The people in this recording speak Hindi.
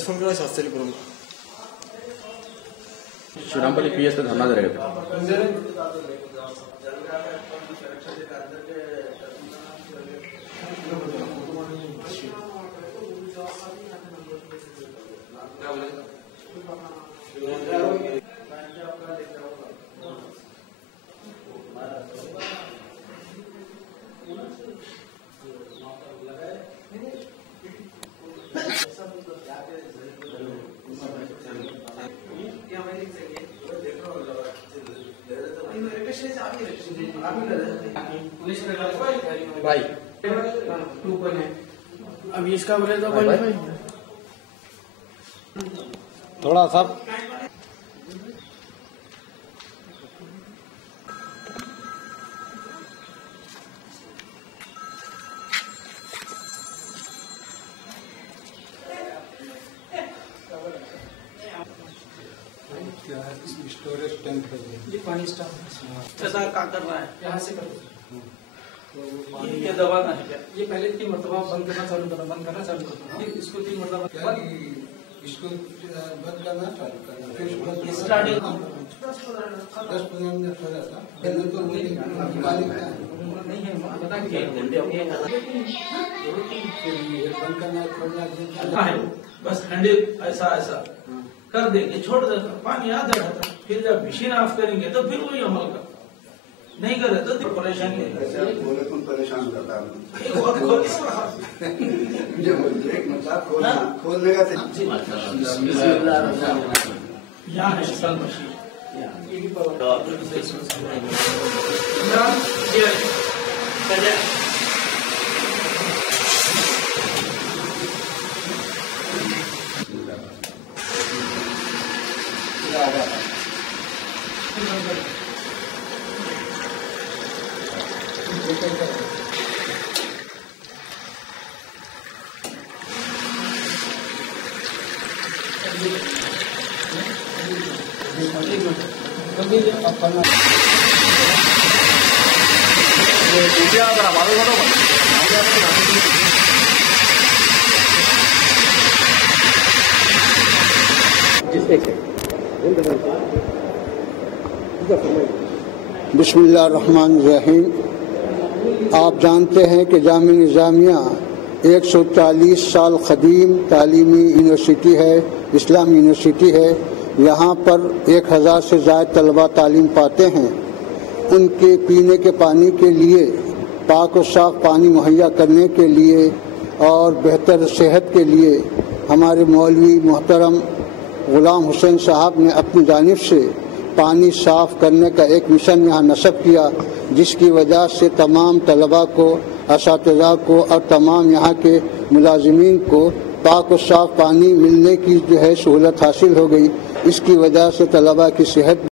श्रीरामपल्ली पीएस पे धरना दे रहे थे। भाई अब इसका बोले तो थोड़ा सा क्या है स्टोरेज टैंक है ये पानी स्टॉक ऐसा क्या कर रहा है यहाँ से कर ये दबाना है क्या? ये पहले 3 मरतबा बंद करना चालू करना इसको 3 मरतबा इसको बंद करना चालू करना फिर स्टार्टिंग 10-15 मिनट हो जाता पहले तो नहीं है बता के बंद करना छोड़ना है बस हैंडल ऐसा ऐसा कर देंगे, छोड़ देगा पानी आ जाता। फिर जब मशीन ऑफ करेंगे तो फिर वही अमल का नहीं करे तो परेशानी है। परेशान करता है खोलने का यहाँ है सल मशीन बिस्मिल्लाहिर्रहमानिर्रहीम। आप जानते हैं कि जामिया निज़ामिया 140 साल क़दीम तालीमी यूनिवर्सिटी है, इस्लामी यूनिवर्सिटी है। यहाँ पर 1000 से ज़्यादा तलबा तालीम पाते हैं। उनके पीने के पानी के लिए पाक और साफ पानी मुहैया करने के लिए और बेहतर सेहत के लिए हमारे मौलवी मोहतरम गुलाम हुसैन साहब ने अपनी जानिब से पानी साफ करने का एक मिशन यहाँ नस्ब किया, जिसकी वजह से तमाम तलबा को, असातिज़ा को और तमाम यहाँ के मुलाजिमीन को पाक और साफ पानी मिलने की सहूलत हासिल हो गई। इसकी वजह से तलबा की सेहत